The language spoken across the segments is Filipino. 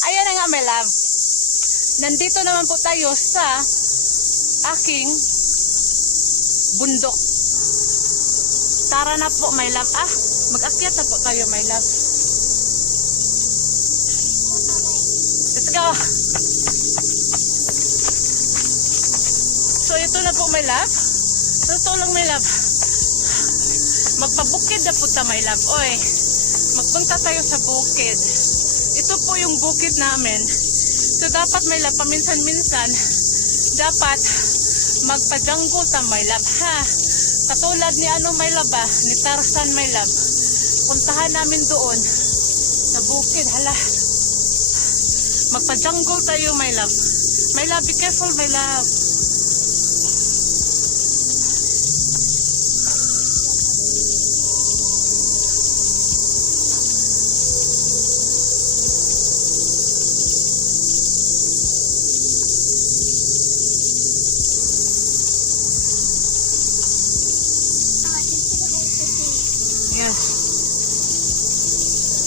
Ayan na nga, my love. Nandito naman po tayo sa aking bundok. Tara na po, my love. Mag-akyat na po tayo, my love. Let's go. So, ito na po, my love. So, ito lang, my love. Magpabukid na po ta, my love. Oy, magpunta tayo sa bukid. Ito po yung bukid namin. So, dapat, my love, paminsan-minsan, dapat magpa-jungle ta, my love, ha? Katulad ni my love, ni Tarzan, my love. Puntahan namin doon sa bukid. Hala. Magpa-jungle tayo, my love. My love, be careful, my love. Yes.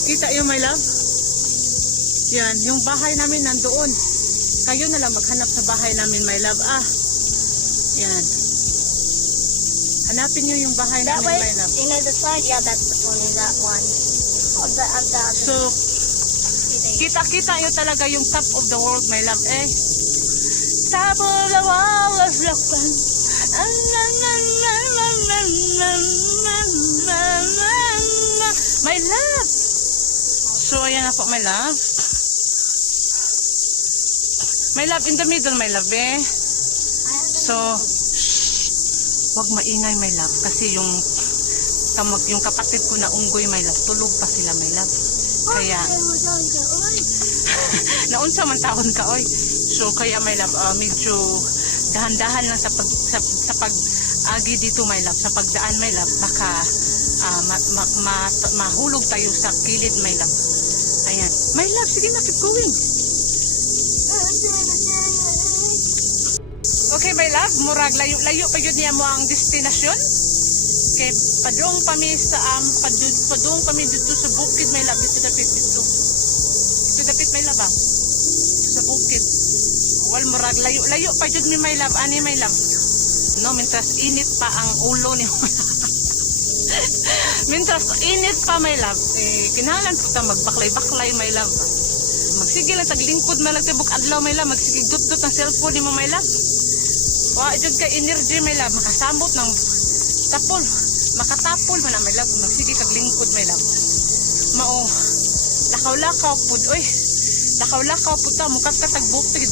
Kita yung my love? Yan, yung bahay namin nandoon. Kayo na lang maghanap sa bahay namin, my love. Yan. Hanapin nyo yung bahay namin, my love. You know the side? Yeah, that's the one. That one. So, kita-kita nyo talaga yung top of the world, my love. Top of the world is looking. My love. So, ayan na po, my love. My love, in the middle, my love, So, wag maingay, my love. Kasi yung kapatid ko na unggoy, my love, tulog pa sila, my love. Kaya, naunsa man taon ka, oy. So, kaya, my love, medyo dahan-dahan lang sa pag-agi dito, my love. Sa pagdaan, my love, baka mahulog tayo sa kilid, my love. Ayan. My love, sige na, keep going. Okay, my love, murag layo pa yun niya mo ang destinasyon. Kay padung kami sa padung kami dito sa bukid, my love, dito dapit dito. Dito dapit, my love, dito sa bukid. Wal murag layo pa yun mi, my love, ani, my love. No, mintras init pa ang ulo ni Mintras init pa, my love, kinahanglan po ta magbaklay-baklay, my love. Magsige lang taglingkod man lang tibok adlaw, my love. Magsige dut-dut ang cellphone nimo, my love. Wa jud ka energy, my love, makasamot ng tapol. Makatapol man, my love. Magsige kag lingkod, my love. Mao lakaw-lakaw pud, oy. Lakaw-lakaw pud ta, mukat-katag bukid.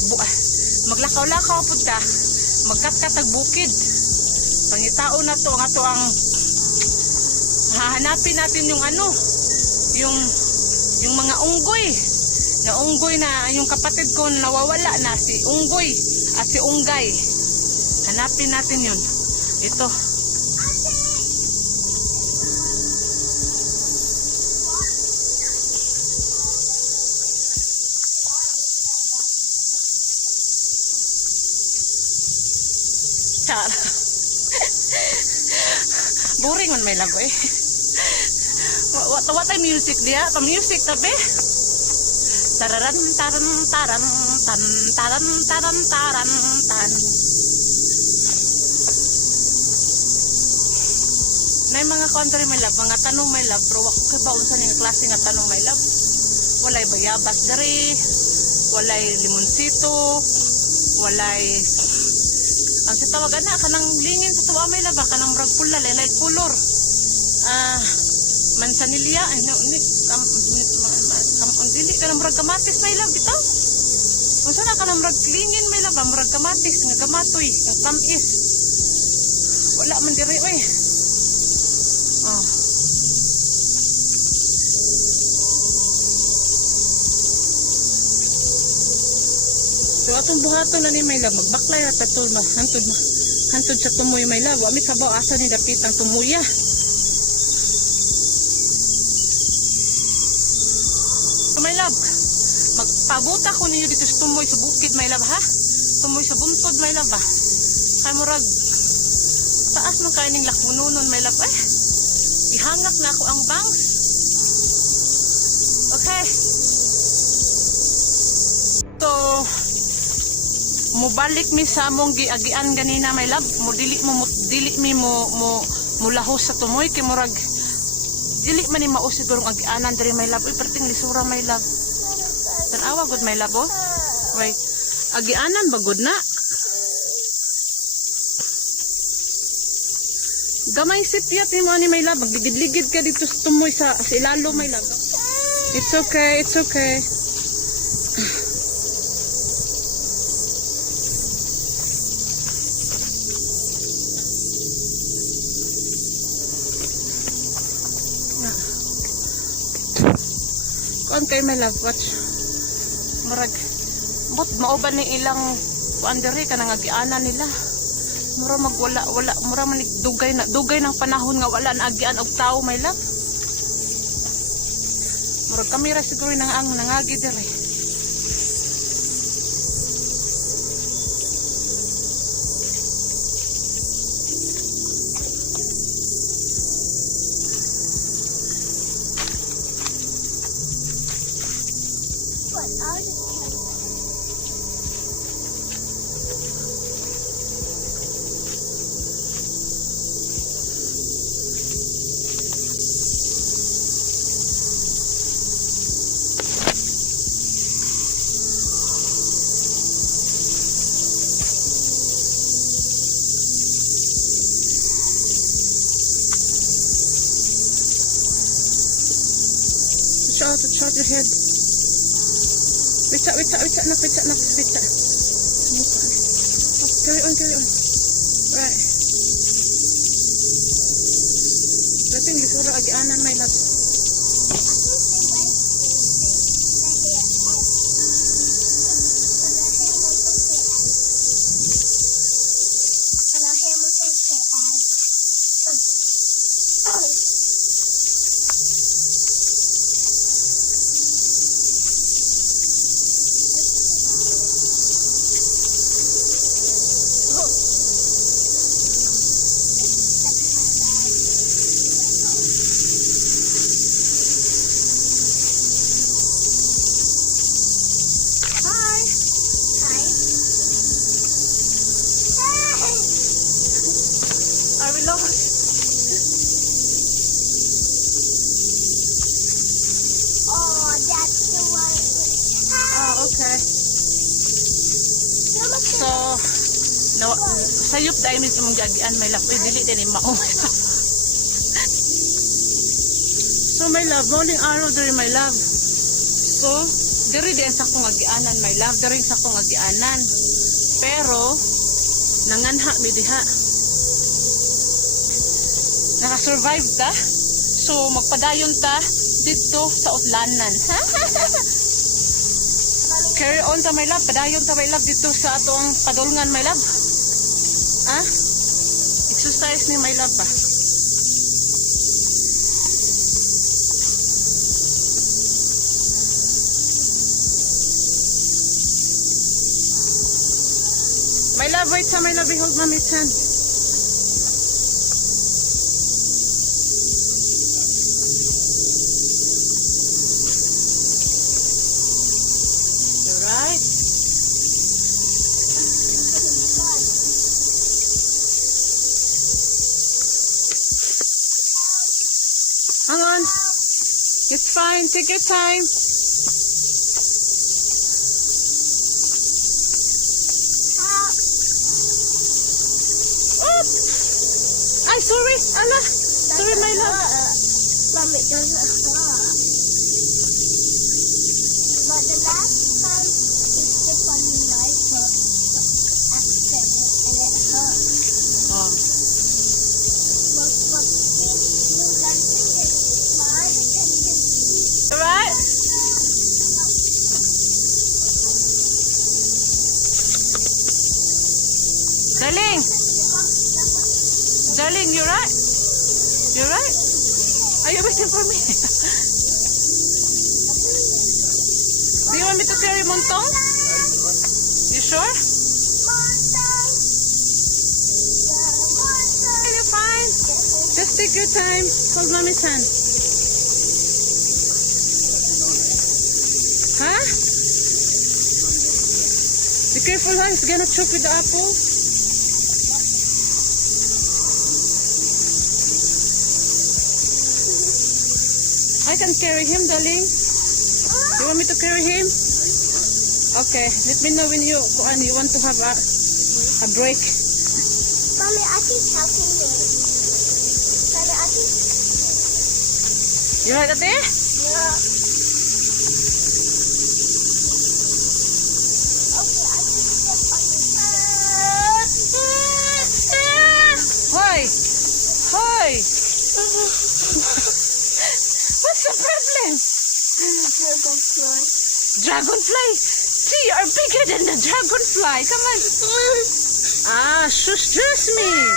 Maglakaw-lakaw pud ta, magkat-katag bukid. Pangitao na to ang ato ang hahanapin natin yung yung mga unggoy na yung kapatid ko nawawala na, si unggoy at si unggay. Hanapin natin yun. Ito. Chara. Boring man, my love, What ay music dia? Pa-music tabi. Tararan taran taran tan taran taran taran tan. May mga country, my love, mga tanong, my love, pero wako kay ba unsa ning klase nga tanong, my love. Walay bayabas diri, walay limonsito, walay ang sitawag ana kanang lingin sa tuwa, my love, kanang murag pula, light color. Mansanilya, dili ka na murag kamatis, my love, bitaw. Unsa na ka na murag lingin, my love, murag kamatis, nga kamatoy, nga tamis. Wala man diri, oy. So atong buhaton na ni, my love, magbaklay at atol hantod sa tumoy, my love. Wa mi kabaw asa ni dapit ang tumuya. My love, magpabuta ko ninyo dito sa tumoy sa bukid, my love, ha? Tumoy sa buntod, my love, ha? Kaya murag taas mo kayo ning lakmununon, my love. Ihangak na ako ang bangs. Okay. to mubalik mi sa among giagian ganina my love. Dili mi mulahos sa tumoy kay murag dili man ni mao sigurong agianan diri my love. Uy, perting lisura my love. Tanawa gud my love oh. Wait. Agianan ba gud na? Gamay sipyat ni mo ni my love. Magligid-ligid ka dito sa tumoy sa ilalo my love. It's okay, it's okay. Kuan kay my love, watch. Murag mauban ni ilang kuan diri kanang agianan nila. Mura magwala mura man dugay ng panahon nga wala na agian og tao my love. Mura kamera siguro nang ang nangagi diri. Watch out your head. Wait up, nak. Carry on. Right. Dating lisura agianan my love. Okay. So, sayop dahil medyo mong gagian, my love. Dili din yung mao. So, my love, morning araw diri, my love. So, diri din sa kong agianan, my love. Diri sa kong agianan. Pero, nanganha mi diha. Nakasurvive ta. So, magpadayon ta dito sa utlanan. Carry on ta my love, padayon ta my love dito sa atong padulngan my love. Exercise ni my love ba. My love, wait sa my love, hold mommy's hand. Hang on. It's fine. Take your time. Oops. Ay, sorry. Ala. Sorry, my love. Mommy doesn't hurt. But the last time he stepped on my foot accidentally and it hurt. But this new dancing is mine and his feet. Alright. Darling, you right? You right? Are you waiting for me? Do you want me to carry Montong? You sure? Are you fine? Just take your time. Hold mommy's hand. Huh? Be careful, ha? He's gonna choke with the apple. I can carry him, darling. You want me to carry him? Okay, let me know when you want to have a break. Mommy, I keep helping me. Mommy, I keep... You right, Ate? Yeah. Okay, I keep step on you. Hi! Hi! What's the problem? Dragonfly! See, you are bigger than the dragonfly. Come on. Ah, shush, Jasmine.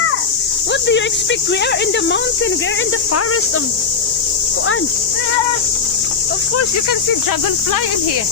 What do you expect? We are in the mountain. We are in the forest of Kuan. Of course, you can see dragonfly in here.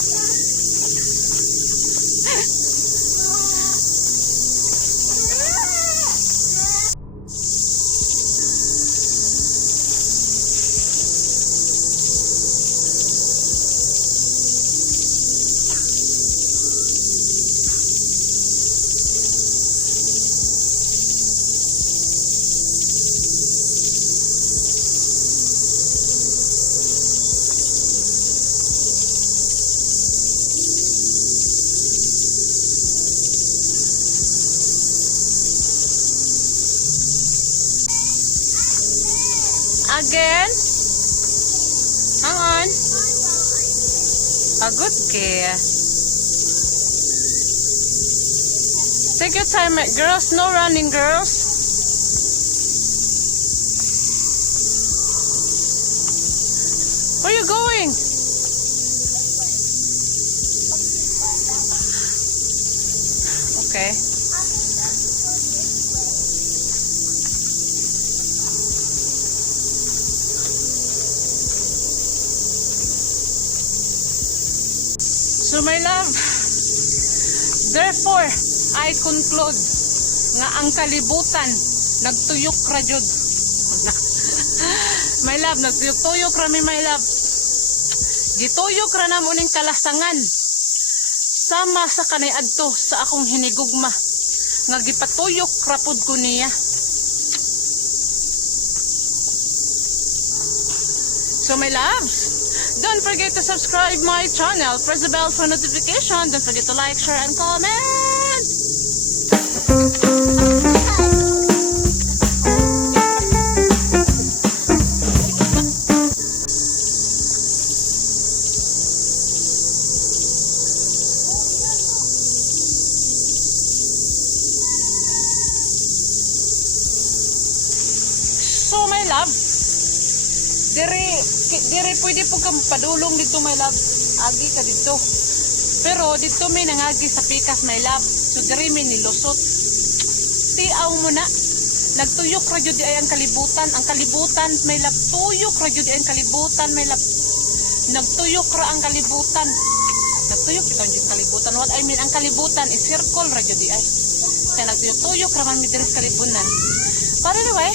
Again? Hang on. A good care. Take your time, girls. No running, girls. Where are you going? Okay. So my love, therefore, I conclude nga ang kalibutan nagtuyok ra jud. My love, nagtuyok-tuyok ra mi, my love. Gituyok ra na mo ning kalasangan. Sama sa kanay adto sa akong hinigugma nga gipatuyok ra pud ko niya. So my loves, don't forget to subscribe my channel. Press the bell for notification. Don't forget to like, share, and comment. So my love, Dire pwede po kang padulong dito, my love. Agi ka dito. Pero dito may nangagi sa pikas, my love. So dire may nilusot. Tiaw mo na. Nagtuyok ra jud di ay ang kalibutan. Ang kalibutan, my love. Tuyok ra jud di ay ang kalibutan, my love. Nagtuyok ra ang kalibutan. Nagtuyok ito ang kalibutan. What I mean, ang kalibutan is circle ra jud di ay. Kaya nagtuyok-tuyok ra man mi dire sa kalibutan. But anyway,